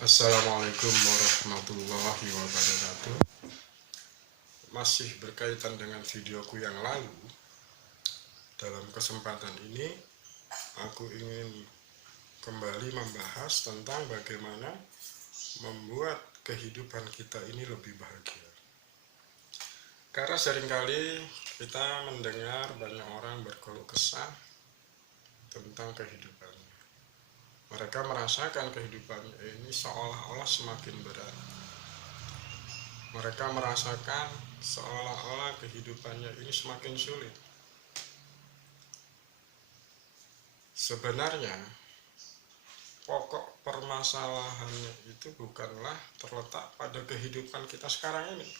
Assalamualaikum warahmatullahi wabarakatuh. Masih berkaitan dengan videoku yang lalu, dalam kesempatan ini aku ingin kembali membahas tentang bagaimana membuat kehidupan kita ini lebih bahagia. Karena seringkali kita mendengar banyak orang berkeluh kesah tentang kehidupannya. Mereka merasakan kehidupannya ini seolah-olah semakin berat. Mereka merasakan seolah-olah kehidupannya ini semakin sulit. Sebenarnya, pokok permasalahannya itu bukanlah terletak pada kehidupan kita sekarang ini,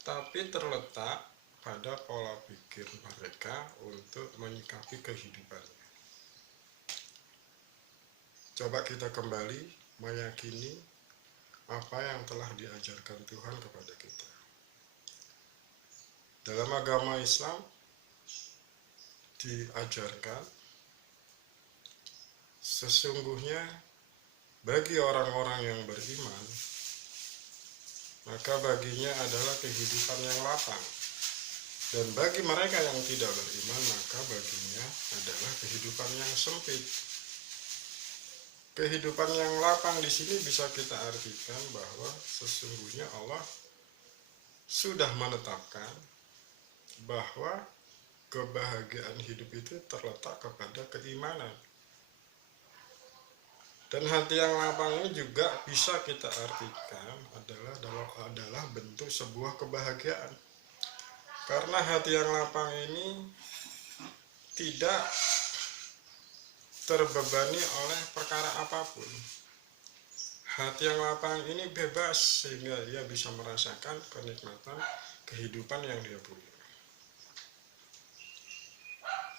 tapi terletak pada pola pikir mereka untuk menyikapi kehidupannya. Coba kita kembali meyakini apa yang telah diajarkan Tuhan kepada kita. Dalam agama Islam diajarkan sesungguhnya bagi orang-orang yang beriman, maka baginya adalah kehidupan yang lapang. Dan bagi mereka yang tidak beriman, maka baginya adalah kehidupan yang sempit. Kehidupan yang lapang di sini bisa kita artikan bahwa sesungguhnya Allah sudah menetapkan bahwa kebahagiaan hidup itu terletak kepada keimanan. Dan hati yang lapang ini juga bisa kita artikan adalah bentuk sebuah kebahagiaan. Karena hati yang lapang ini tidak terbebani oleh perkara apapun. Hati yang lapang ini bebas sehingga ia bisa merasakan kenikmatan kehidupan yang dia punya.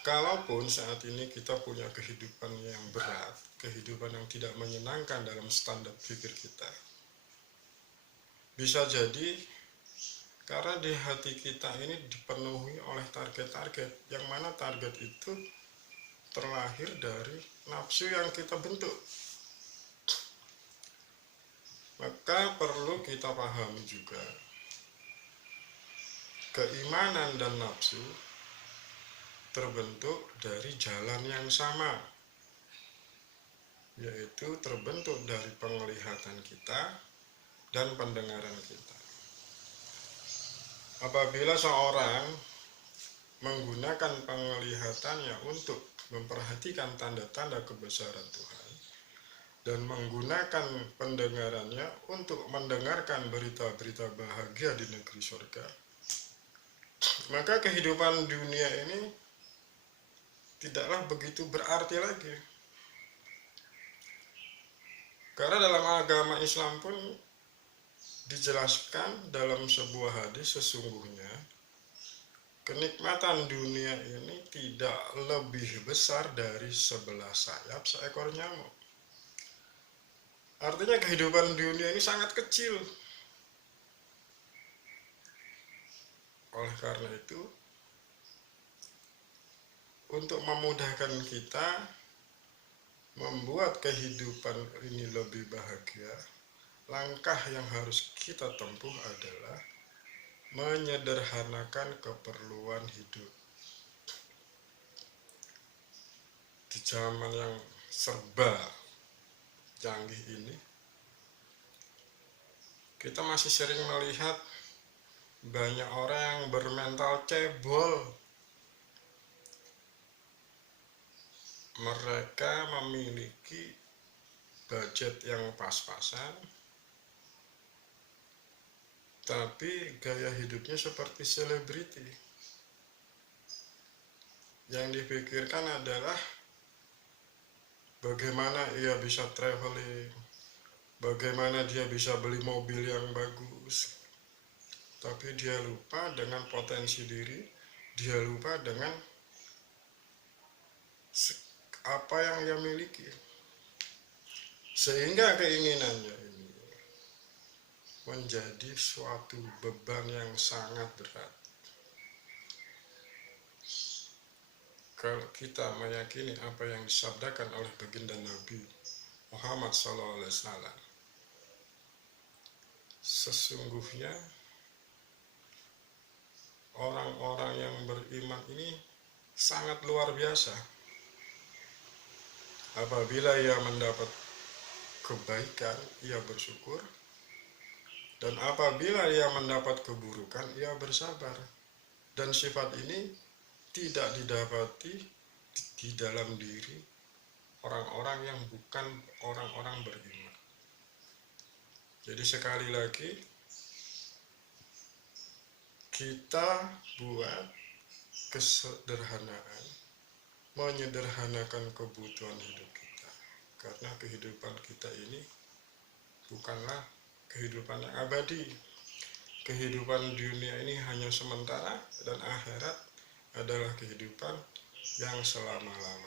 Kalaupun saat ini kita punya kehidupan yang berat, kehidupan yang tidak menyenangkan dalam standar pikir kita, bisa jadi karena di hati kita ini dipenuhi oleh target-target, yang mana target itu terlahir dari nafsu yang kita bentuk. Maka perlu kita pahami juga, keimanan dan nafsu terbentuk dari jalan yang sama, yaitu terbentuk dari penglihatan kita dan pendengaran kita. Apabila seorang menggunakan penglihatannya untuk memperhatikan tanda-tanda kebesaran Tuhan dan menggunakan pendengarannya untuk mendengarkan berita-berita bahagia di negeri surga, maka kehidupan dunia ini tidaklah begitu berarti lagi. Karena dalam agama Islam pun dijelaskan dalam sebuah hadis, sesungguhnya kenikmatan dunia ini tidak lebih besar dari sebelah sayap seekor nyamuk. Artinya kehidupan dunia ini sangat kecil. Oleh karena itu, untuk memudahkan kita membuat kehidupan ini lebih bahagia, langkah yang harus kita tempuh adalah menyederhanakan keperluan hidup. Di zaman yang serba canggih ini, kita masih sering melihat banyak orang yang bermental cebol. Mereka memiliki budget yang pas-pasan, tapi gaya hidupnya seperti selebriti. Yang dipikirkan adalah bagaimana ia bisa traveling, bagaimana dia bisa beli mobil yang bagus. Tapi dia lupa dengan potensi diri, dia lupa dengan apa yang ia miliki. Sehingga keinginannya ini menjadi suatu beban yang sangat berat. Kalau kita meyakini apa yang disabdakan oleh baginda Nabi Muhammad SAW, sesungguhnya orang-orang yang beriman ini sangat luar biasa. Apabila ia mendapat kebaikan, ia bersyukur, dan apabila ia mendapat keburukan, ia bersabar. Dan sifat ini tidak didapati di dalam diri orang-orang yang bukan orang-orang beriman. Jadi sekali lagi, kita buat kesederhanaan, menyederhanakan kebutuhan hidup kita, karena kehidupan kita ini bukanlah kehidupan yang abadi. Kehidupan dunia ini hanya sementara, dan akhirat adalah kehidupan yang selama-lamanya.